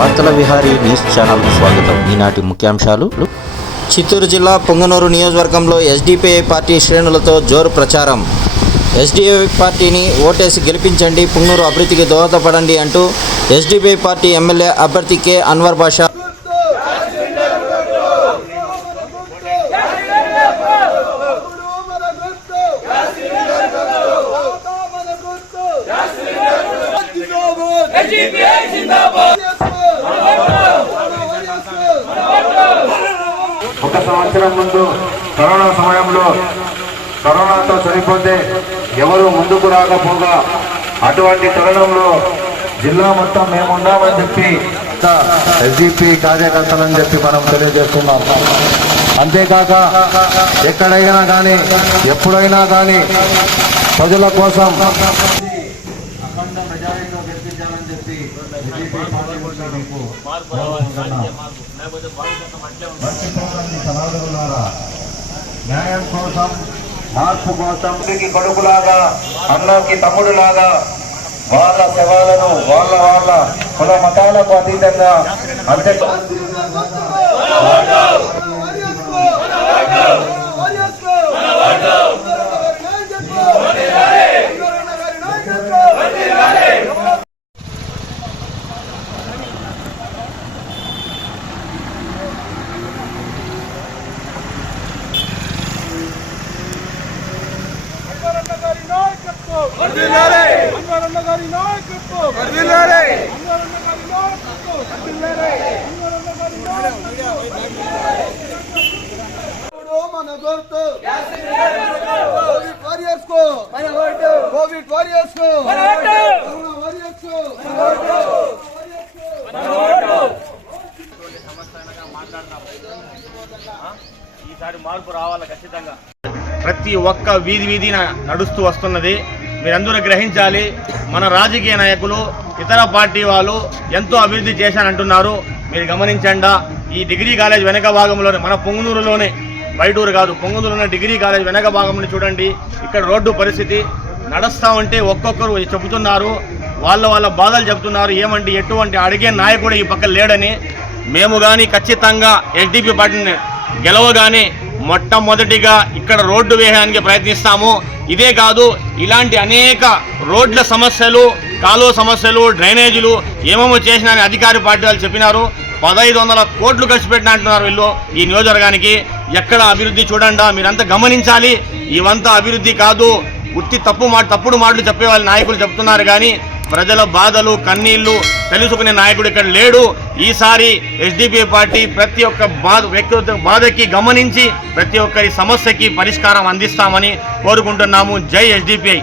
వార్తల విహారీ న్యూస్ ఛానల్కు స్వాగతం. ఈనాటి ముఖ్యాంశాలు. చిత్తూరు జిల్లా పొంగనూరు నియోజకవర్గంలో ఎస్డిపిఐ పార్టీ శ్రేణులతో జోరు ప్రచారం. ఎస్డిపిఐ పార్టీని ఓటేసి గెలిపించండి పొంగనూరు అభివృద్ధికి దోహదపడండి అంటూ ఎస్డిపిఐ పార్టీ ఎమ్మెల్యే అభ్యర్థి కె. అన్వర్ బాషా ఒక సంవత్సరం ముందు కరోనా సమయంలో కరోనాతో చనిపోతే ఎవరు ముందుకు రాకపోగా అటువంటి తరుణంలో జిల్లా మొత్తం మేమున్నామని చెప్పి ఎస్డిపి కార్యకర్తలని చెప్పి మనం తెలియజేస్తున్నాం. అంతేకాక ఎక్కడైనా కానీ ఎప్పుడైనా కానీ ప్రజల కోసం మెజారిటీలో గెలిపించాలని చెప్పి న్యాయం కోసం మార్పు కోసం కొడుకులాగా అన్నకి తమ్ముడులాగా వాళ్ళ శవాలను వాళ్ళ వాళ్ళ కుల మతాలకు అతీతంగా అంతే. మన గుర్తు కోవిడ్ వారియర్స్కు మన ఓటు కోవిడ్ వారియర్స్కు మన ఓటు కరోనా వారియర్స్కు మన ఓటు ఈసారి మార్పు రావాలి ఖచ్చితంగా? ప్రతి ఒక్క వీధి వీధిన నడుస్తూ వస్తున్నది. మీరందరూ గ్రహించాలి మన రాజకీయ నాయకులు ఇతర పార్టీ వాళ్ళు ఎంతో అభివృద్ధి చేశానంటున్నారు మీరు గమనించండా ఈ డిగ్రీ కాలేజ్ వెనక భాగంలోనే మన పొంగునూరులోనే బయటూరు కాదు పొంగునూరులోనే డిగ్రీ కాలేజ్ వెనక భాగంలో చూడండి ఇక్కడ రోడ్డు పరిస్థితి నడుస్తా ఉంటే ఒక్కొక్కరు చెబుతున్నారు వాళ్ళ వాళ్ళ బాధలు చెబుతున్నారు ఏమంటే ఎటువంటి అడిగే నాయకుడు ఈ పక్క లేడని. మేము కానీ ఖచ్చితంగా ఎస్డిపి పార్టీని గెలవగానే మొట్టమొదటిగా ఇక్కడ రోడ్డు వేయడానికి ప్రయత్నిస్తాము. ఇదే కాదు ఇలాంటి అనేక రోడ్ల సమస్యలు కాలువ సమస్యలు డ్రైనేజీలు ఏమేమో చేసినా అని అధికారి పార్టీ వాళ్ళు చెప్పినారు. పదహైదు వందల కోట్లు ఖర్చు పెట్టిన అంటున్నారు వీళ్ళు ఈ నియోజకవర్గానికి. ఎక్కడ అభివృద్ధి చూడండా మీరంతా గమనించాలి. ఇవంతా అభివృద్ధి కాదు. ఉత్తి తప్పు మా తప్పుడు మాటలు చెప్పే వాళ్ళ నాయకులు చెప్తున్నారు కానీ ప్రజల బాధలు కన్నీళ్ళు తెలుసుకునే నాయకుడు ఇక్కడ లేడు. ఈసారి ఎస్డిపిఐ పార్టీ ప్రతి ఒక్క బాధ వ్యక్తిగత బాధకి గమనించి ప్రతి ఒక్కరి సమస్యకి పరిష్కారం అందిస్తామని కోరుకుంటున్నాము. జై ఎస్డిపిఐ.